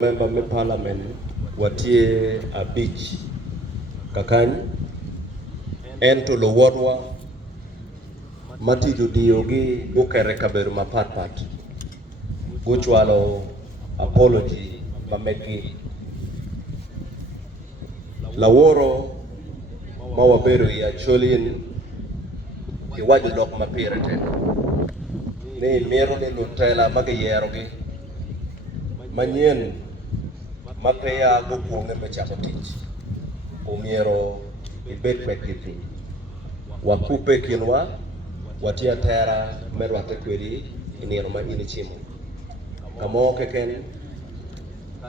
Member me parliament watie abich kakany ento lo wadwa matijo diyogi gukere kabedo mapat guchwalo apology mameki laworo mawabedo ya cholin iwaju lok mapire te ni miro ni lutela magiyerogi manyien mapeya gokwonge mechako tich omiero ibet mekipi wakupe kinwa watia tera merwate kwedi iniro ma ini chimo kamo keken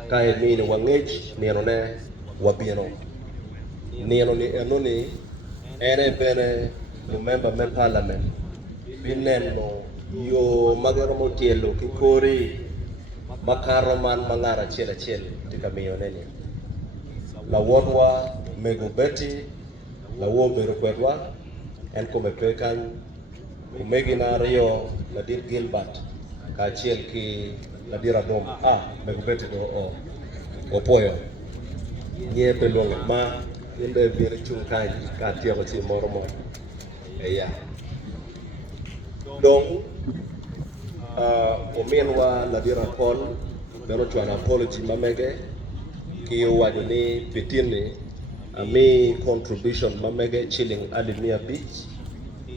kae mini wang'ech nino ne wabieno nino ni enoni ene bene member me parliament bineno yo magero motielo kikori makaro man mang'ara achiel tika miyo nene lawodwa mego beti lawo bero kwedwa en kome pekan umegi na ariyo Nadir Gilbert ka achiel ki Nadir Adom mego beti go opoyo nyiepe luongo ma inde biro chung kanyi ka tiego chi moro eya dong omienwa Nadir Akol beno chwana apology mamege ki wajo ni pitini ami contribution mamege shilling 500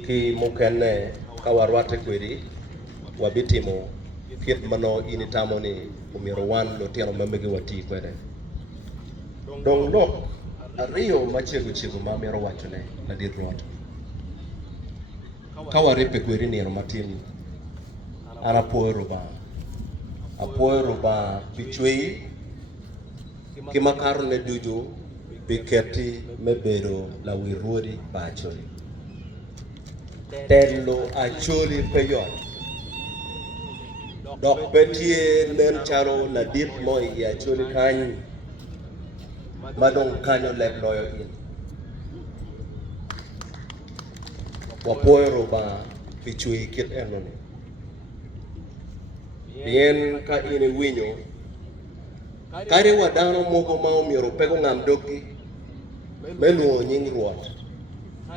ki mukene kawarwate kweri wabitimo kiet mano initamo ni umiero wan lotieno mamege wati kwede dong lok ariyo machiego mamiero wachone Nadir Ruoto kawaripe kweri niero matin apuoyo roba bichwei kimakaro ne dujo biketi mebedo la wiruodi bacholi telo acholi peyot dok betie nen charo Nadir Moi ya acholi kanyi madong kanyo lek loyo in wapuoyo roba bichwei kit enoni bien ka ine winyo kare wadano moko ma omiero pego ng'am dogi meluo nying ruot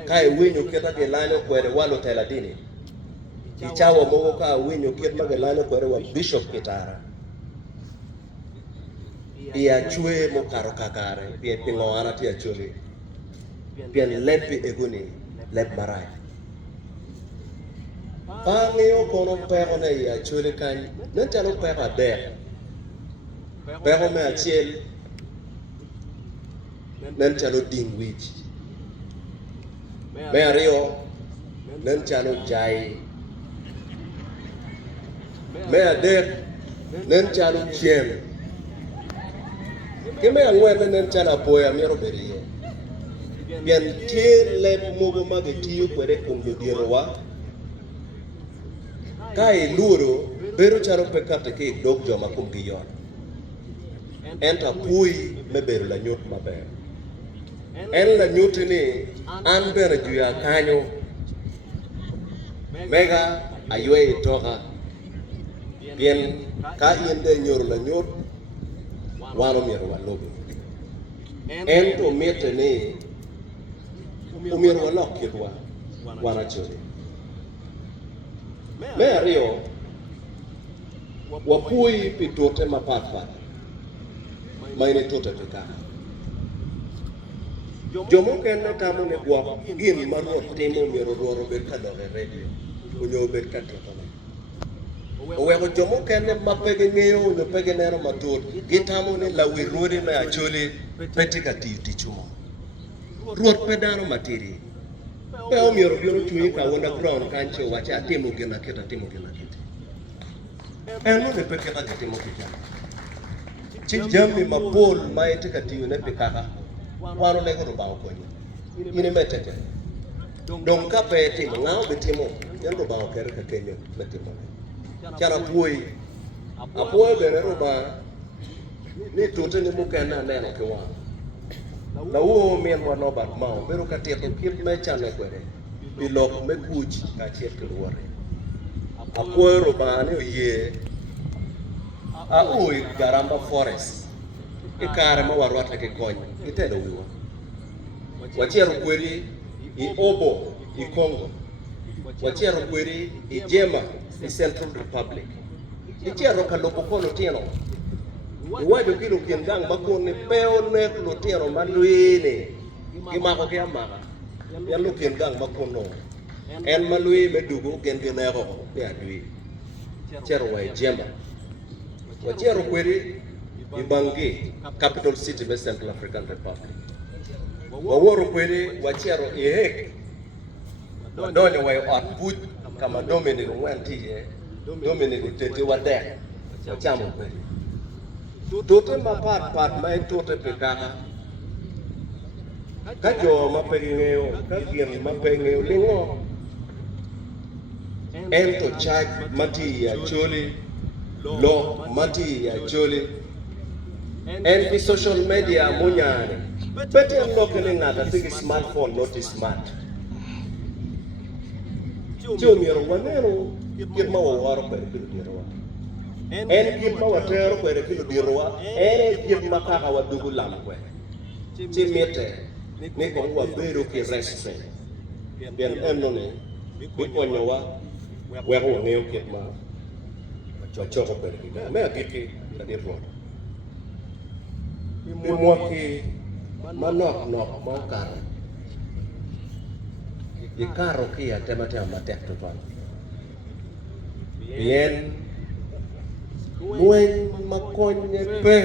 kae winyo keta gilanyo kwere walo teladini ichawo moko ka winyo ket magilanyo kwere wa Bishop Kitara iya chwe mokaro kakare pie pingo ana tia choli pien lepi eguni lep marai Pangyo kono pego na ya chole kanyi nentalo pego adek pego me achiel nentalo ding wich me ariyo nentalo jai me adek nentalo chiem kime ang'wen nentalo apoya miero beriye bien tie lep mogo magetiyo kwede kuom jodierowa kai luoro bero charo pekate ke dog joma kum gi yor enta pui mebero la nyot maber en la nyot ni an bere juya kanyo mega aywe toka bien ka yende nyor la nyot wano miero walogo en to mete ni umiero walok kitwa wana chori me ariyo wapuoyi pi tote mapat ma ine tote pika jomoken ne tamo ne gwak gin ma ruoth timo miero dwaro bet kadoge redio onyo bet katotone oweko jomoken ne mapege ng'eyo onyo pege nero matut gitamo ni lawi ruodi me acholi petika tiyo tichumo ruoth pe dano matiri pe omiero biro chunyi ka underground kanche wacha atimo gina kita eno ne pe keta gitimo kijana chi jamni mapol ma itika tiyo ne pikaka wano lego rubao konyi ine metete dong ka pe timo ng'ao bitimo yan rubao kere ka kenyo metimo chana apuoyo bene ruba ni tote ni mukena neno kiwa lawo mien wa Norbert Mao bero ka tieko kit me chane kwere bilok me kuch ka chiet luore apuoyo roba ne oye ui Garamba Forest ikare ma warwata ke kony itedo wiwa wachiero kweri I Obo I Congo wachiero kweri I Jema I Central Republic ichiero ka lopo kono tieno iwajo kilo kien gang makone peo ne lutiero maluine gimako ke amaka ya lo kien gang makono en malui medugo gen genego ya dui chiero wa Jema wachiero kweri I Bangui capital city of Central African Republic waworo kweri wachiero I Hague wadonyo wa ot buch kama Dominic Ngwantiye Dominic Tete wadek wachamo kweri tote mapat ma tote pekaka ka jo mapeng'eyo ka gien mapeng'eyo ling'o en to chak mati ya choli lo mati ya choli en ki social media munyane bete en lo kene ngata tigi smartphone not smart jo miero wanero kit ma wawaro kwere kilo dirwa en kit ma watero kwere kilo dirwa en kit ma kaka wadugu lam kwere chimete ni ko wabero ki restaurant bien enone bikonyowa wego ng'eyo kit ma choko kwere kilo me akiki tadirwa imwaki manok makaro ikaro kia tema matek to pan bien lweny makonye pe